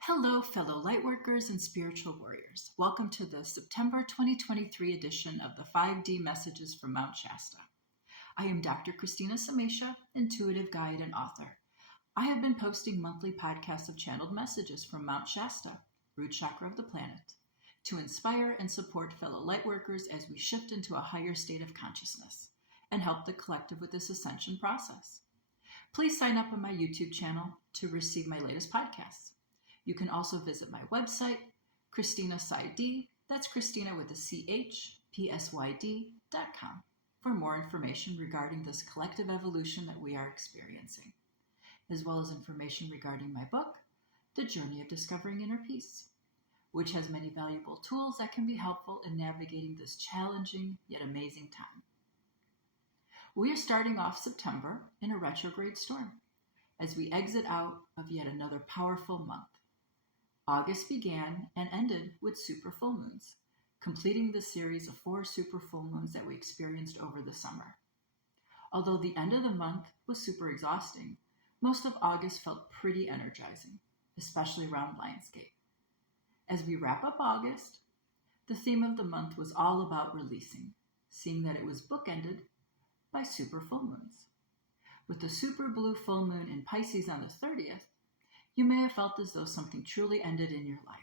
Hello, fellow lightworkers and spiritual warriors. Welcome to the September 2023 edition of the 5D Messages from Mount Shasta. I am Dr. Christina Samesha, intuitive guide and author. I have been posting monthly podcasts of channeled messages from Mount Shasta, root chakra of the planet, to inspire and support fellow lightworkers as we shift into a higher state of consciousness and help the collective with this ascension process. Please sign up on my YouTube channel to receive my latest podcasts. You can also visit my website, Christina Psyd, that's Christina with a CH, PSYD.com, for more information regarding this collective evolution that we are experiencing, as well as information regarding my book, The Journey of Discovering Inner Peace, which has many valuable tools that can be helpful in navigating this challenging yet amazing time. We are starting off September in a retrograde storm as we exit out of yet another powerful month. August began and ended with super full moons, completing the series of 4 super full moons that we experienced over the summer. Although the end of the month was super exhausting, most of August felt pretty energizing, especially around Lionsgate. As we wrap up August, the theme of the month was all about releasing, seeing that it was bookended by super full moons. With the super blue full moon in Pisces on the 30th, you may have felt as though something truly ended in your life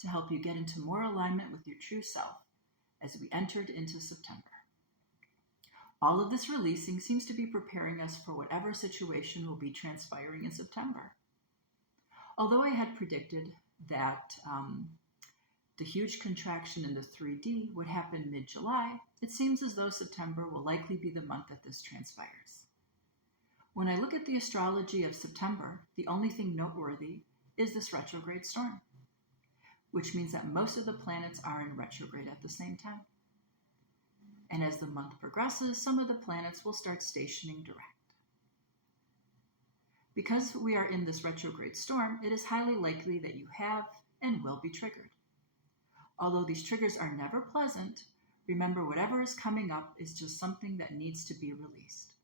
to help you get into more alignment with your true self as we entered into September. All of this releasing seems to be preparing us for whatever situation will be transpiring in September. Although I had predicted that the huge contraction in the 3D would happen mid-July, it seems as though September will likely be the month that this transpires. When I look at the astrology of September, the only thing noteworthy is this retrograde storm, which means that most of the planets are in retrograde at the same time. And as the month progresses, some of the planets will start stationing direct. Because we are in this retrograde storm, it is highly likely that you have and will be triggered. Although these triggers are never pleasant, remember whatever is coming up is just something that needs to be released.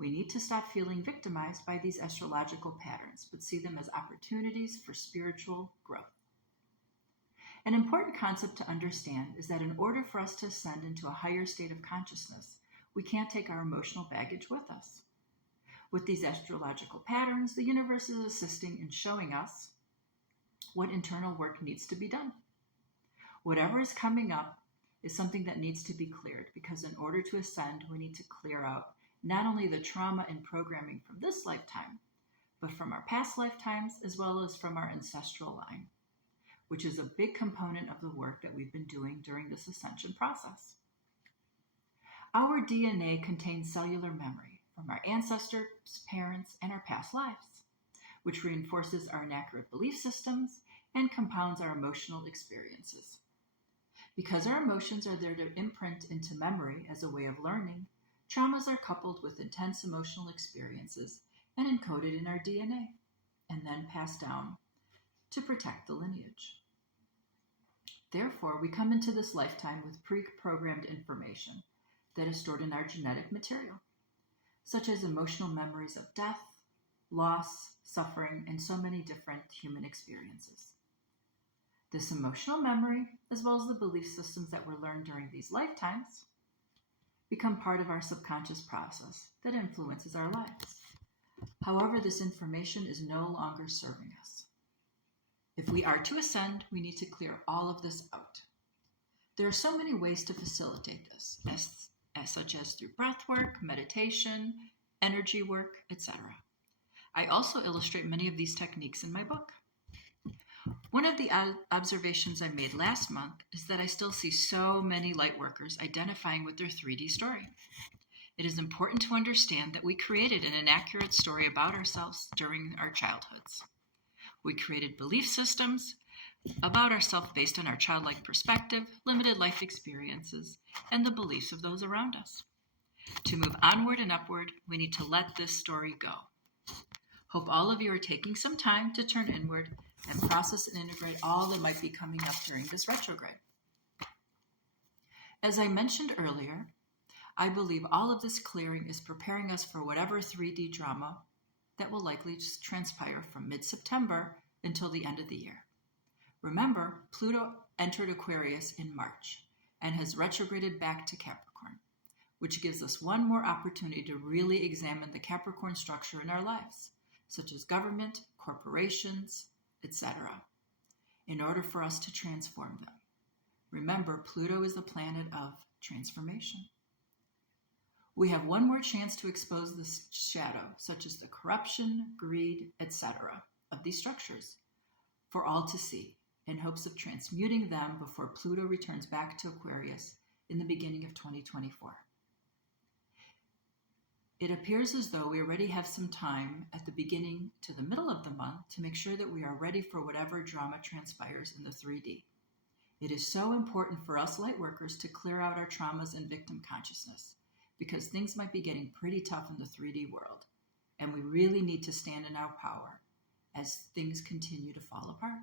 We need to stop feeling victimized by these astrological patterns, but see them as opportunities for spiritual growth. An important concept to understand is that in order for us to ascend into a higher state of consciousness, we can't take our emotional baggage with us. With these astrological patterns, the universe is assisting in showing us what internal work needs to be done. Whatever is coming up is something that needs to be cleared, because in order to ascend, we need to clear out not only the trauma and programming from this lifetime, but from our past lifetimes, as well as from our ancestral line, which is a big component of the work that we've been doing during this ascension process. Our DNA contains cellular memory from our ancestors, parents, and our past lives, which reinforces our inaccurate belief systems and compounds our emotional experiences. Because our emotions are there to imprint into memory as a way of learning, traumas are coupled with intense emotional experiences and encoded in our DNA, and then passed down to protect the lineage. Therefore, we come into this lifetime with pre-programmed information that is stored in our genetic material, such as emotional memories of death, loss, suffering, and so many different human experiences. This emotional memory, as well as the belief systems that were learned during these lifetimes, become part of our subconscious process that influences our lives. However, this information is no longer serving us. If we are to ascend, we need to clear all of this out. There are so many ways to facilitate this, such as through breath work, meditation, energy work, etc. I also illustrate many of these techniques in my book. One of the observations I made last month is that I still see so many lightworkers identifying with their 3D story. It is important to understand that we created an inaccurate story about ourselves during our childhoods. We created belief systems about ourselves based on our childlike perspective, limited life experiences, and the beliefs of those around us. To move onward and upward, we need to let this story go. Hope all of you are taking some time to turn inward and process and integrate all that might be coming up during this retrograde. As I mentioned earlier, I believe all of this clearing is preparing us for whatever 3D drama that will likely transpire from mid-September until the end of the year. Remember, Pluto entered Aquarius in March and has retrograded back to Capricorn, which gives us one more opportunity to really examine the Capricorn structure in our lives, such as government, corporations, etc., in order for us to transform them. Remember, Pluto is the planet of transformation. We have one more chance to expose the shadow, such as the corruption, greed, etc., of these structures, for all to see, in hopes of transmuting them before Pluto returns back to Aquarius in the beginning of 2024. It appears as though we already have some time at the beginning to the middle of the month to make sure that we are ready for whatever drama transpires in the 3D. It is so important for us light workers to clear out our traumas and victim consciousness, because things might be getting pretty tough in the 3D world, and we really need to stand in our power as things continue to fall apart.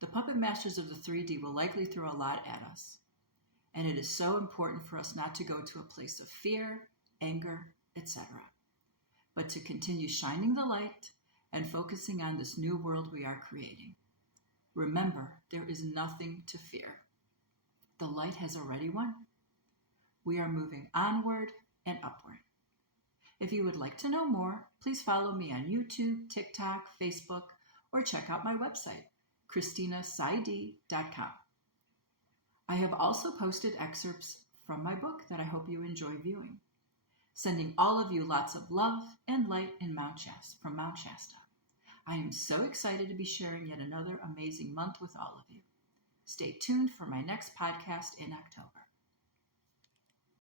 The puppet masters of the 3D will likely throw a lot at us, and it is so important for us not to go to a place of fear, anger, etc., but to continue shining the light and focusing on this new world we are creating. Remember, there is nothing to fear. The light has already won. We are moving onward and upward. If you would like to know more, please follow me on YouTube, TikTok, Facebook, or check out my website, ChristinaSaidi.com. I have also posted excerpts from my book that I hope you enjoy viewing. Sending all of you lots of love and light in from Mount Shasta. I am so excited to be sharing yet another amazing month with all of you. Stay tuned for my next podcast in October.